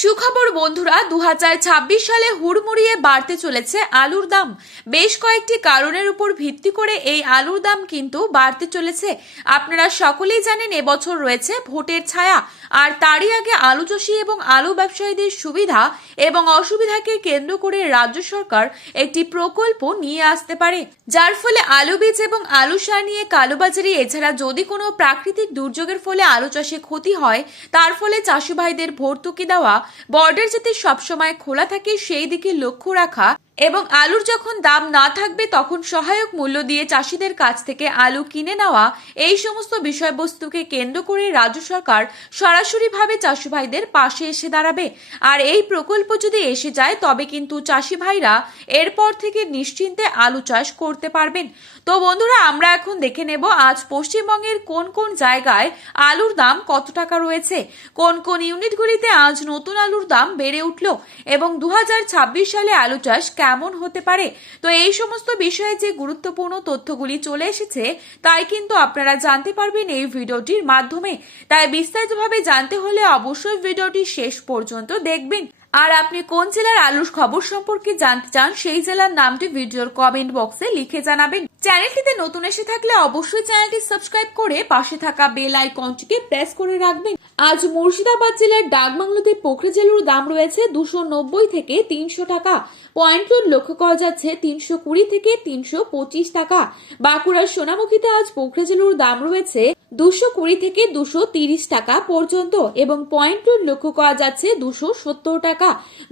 সুখবর বন্ধুরা, 2026 সালে হুড়মুড়িয়ে বাড়তে চলেছে আলুর দাম। বেশ কয়েকটি কারণের উপর ভিত্তি করে এই আলুর দাম কিন্তু বাড়তে চলেছে। আপনারা সকলেই জানেন এবছর রয়েছে ভোটের ছায়া, আর তারই আগে আলু চাষি এবং আলু ব্যবসায়ীদের সুবিধা এবং অসুবিধাকে কেন্দ্র করে রাজ্য সরকার একটি প্রকল্প নিয়ে আসতে পারে, যার ফলে আলু বীজ এবং আলু সার নিয়ে কালোবাজারি, এছাড়া যদি কোনো প্রাকৃতিক দুর্যোগের ফলে আলু চাষে ক্ষতি হয় তার ফলে চাষি ভাইদের ভর্তুকি দেওয়া, বর্ডার যাতে সবসময় খোলা থাকে সেই দিকে লক্ষ্য রাখা এবং আলুর যখন দাম না থাকবে তখন সহায়ক মূল্য দিয়ে চাষিদের কাছ থেকে আলু কিনে নেওয়া, এই সমস্ত বিষয়বস্তুকে কেন্দ্র করে রাজ্য সরকার সরাসরিভাবে চাষি ভাইদের পাশে এসে দাঁড়াবে। আর এই প্রকল্প যদি এসে যায় তবে কিন্তু চাষি ভাইরা এরপর থেকে নিশ্চিন্তে আলু চাষ করতে পারবেন। তো বন্ধুরা, আমরা এখন দেখে নেব আজ পশ্চিমবঙ্গের কোন কোন জায়গায় আলুর দাম কত টাকা রয়েছে, কোন কোন ইউনিটগুলিতে আজ নতুন আলুর দাম বেড়ে উঠল এবং 2026 সালে আলু চাষ কেমন হতে পারে। তো এই সমস্ত বিষয়ে যে গুরুত্বপূর্ণ তথ্যগুলি চলে এসেছে তাই কিন্তু আপনারা জানতে পারবেন এই ভিডিওটির মাধ্যমে। তাই বিস্তারিতভাবে জানতে হলে অবশ্যই ভিডিওটি শেষ পর্যন্ত দেখবেন। আর আপনি কোন জেলার আলুর খবর সম্পর্কে জানতে চান সেই জেলার নামটি ভিডিওর কমেন্ট বক্সে লিখে জানাবেন। চ্যানেলটিতে নতুন এসে থাকলে অবশ্যই চ্যানেলটি সাবস্ক্রাইব করে পাশে থাকা বেল আইকনটিকে প্রেস করে রাখবেন। আজ মুর্শিদাবাদ জেলার ডাকবাংলোতে পোখরেজ আলুর দাম রয়েছে 290 থেকে 300 টাকা। পয়েন্ট রোড লক্ষ্য করা যাচ্ছে 320 থেকে 325 টাকা। বাঁকুড়ার সোনামুখীতে আজ পোখরেজ আলুর দাম রয়েছে 220 থেকে 230 টাকা পর্যন্ত এবং পয়েন্ট রোড লক্ষ্য করা যাচ্ছে 270 টাকা।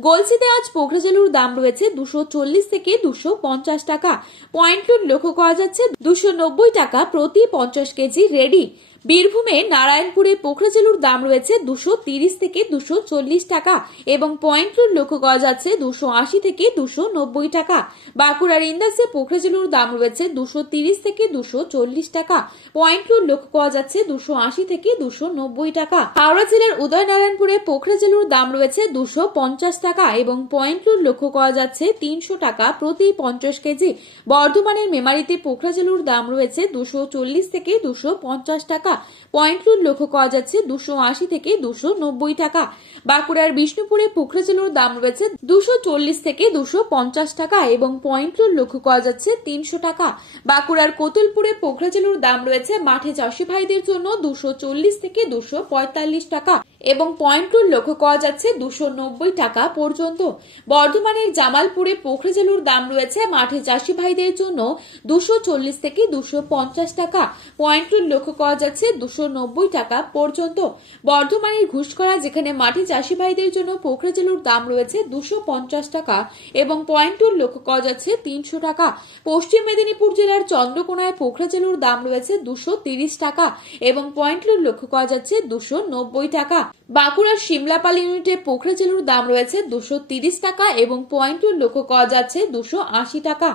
গলসিতে আজ পোখরেজ আলুর দাম রয়েছে 240 থেকে 250 টাকা। পয়েন্ট রোড লক্ষ্য করা যাচ্ছে 290 টাকা প্রতি 50 কেজি রেডি। বীরভূমে নারায়ণপুরে পোখরেজ আলুর দাম রয়েছে 230 থেকে 240 টাকা এবং পয়েন্ট রোড লক্ষ্য করা যাচ্ছে 280 থেকে 290 টাকা। বাঁকুড়ার ইন্দাসে পোখরেজ আলুর দাম রয়েছে 230 থেকে 240 টাকা। পয়েন্ট রোড লক্ষ্য করা যাচ্ছে 280 থেকে 290 টাকা। হাওড়া জেলার উদয়নারায়ণপুরে পোখরেজ আলুর দাম রয়েছে 250 টাকা এবং পয়েন্ট রোড লক্ষ্য করা যাচ্ছে 300 টাকা প্রতি 50 কেজি। বর্ধমানের মেমারিতে পোখরেজ আলুর দাম রয়েছে 240 থেকে 250 টাকা। পয়েন্ট রোড লক্ষ্য করা যাচ্ছে 280 থেকে 290 টাকা। বাঁকুড়ার বিষ্ণুপুরে পোখরেজ আলুর দাম রয়েছে 240 থেকে 250 টাকা এবং পয়েন্ট রোড লক্ষ্য করা যাচ্ছে 300 টাকা। বাঁকুড়ার কোতুলপুরে পোখরেজ আলুর দাম রয়েছে মাঠে চাষি ভাইদের জন্য 240 থেকে 245 টাকা এবং পয়েন্ট রোড লক্ষ্য করা যাচ্ছে 290 টাকা পর্যন্ত। বর্ধমানের জামালপুরে পোখরেজ আলুর দাম রয়েছে মাঠে চাষি ভাইদের জন্য 240 থেকে 250 টাকা। পয়েন্ট রোড লক্ষ্য করা যাচ্ছে 290 টাকা পর্যন্ত। বর্ধমানের ঘুষকরা, যেখানে মাঠে চাষি ভাইদের জন্য পোখরেজ আলুর দাম রয়েছে 250 টাকা এবং পয়েন্ট রোড লক্ষ্য করা যাচ্ছে 300 টাকা। পশ্চিম মেদিনীপুর জেলার চন্দ্রকোনায় পোখরেজ আলুর দাম রয়েছে 230 টাকা এবং পয়েন্ট রোড লক্ষ্য করা যাচ্ছে 290 টাকা। বাঁকুড়ার সিমলাপাল ইউনিটে পোখরেজ আলুর দাম রয়েছে 230 টাকা এবং পয়েন্ট রোড লক্ষ্য করা যাচ্ছে 280 টাকা।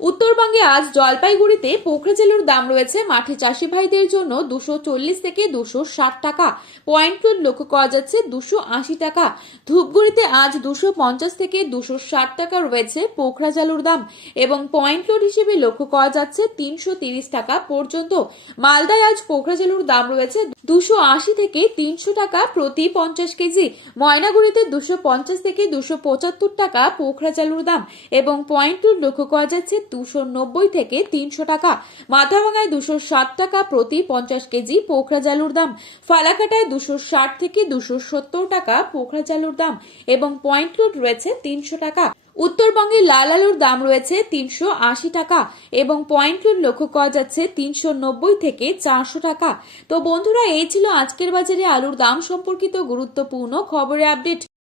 উত্তরবঙ্গে আজ জলপাইগুড়িতে পোখরেজ আলুর দাম রয়েছে মাঠে চাষি ভাইদের জন্য 240 থেকে 260 টাকা। পয়েন্ট রোড লক্ষ্য করা যাচ্ছে 280 টাকা। ধূপগুড়িতে আজ 250 থেকে 260 টাকা রয়েছে পোখরেজ আলুর দাম এবং পয়েন্ট রোড হিসেবে লক্ষ্য করা যাচ্ছে 330 টাকা পর্যন্ত। মালদায় আজ পোখরেজ আলুর দাম রয়েছে 280 থেকে 300 টাকা প্রতি 50 কেজি। ময়নাগুড়িতে 250 থেকে 275 টাকা পোখরেজ আলুর দাম এবং পয়েন্ট রোড লক্ষ্য করা যাচ্ছে 290 থেকে 300 টাকা। মাথাভাঙায় 260 টাকা প্রতি 50 কেজি পোখরেজ আলুর দাম। ফালাকাটায় 260 থেকে 270 টাকা পোখরেজ আলুর দাম এবং পয়েন্ট রোড রয়েছে 300 টাকা। উত্তরবঙ্গে লাল আলুর দাম রয়েছে 380 টাকা এবং পয়েন্ট রোড লক্ষ্য করা যাচ্ছে 390 থেকে 400 টাকা। তো বন্ধুরা, এই ছিল আজকের বাজারে আলুর দাম সম্পর্কিত গুরুত্বপূর্ণ খবরের আপডেট।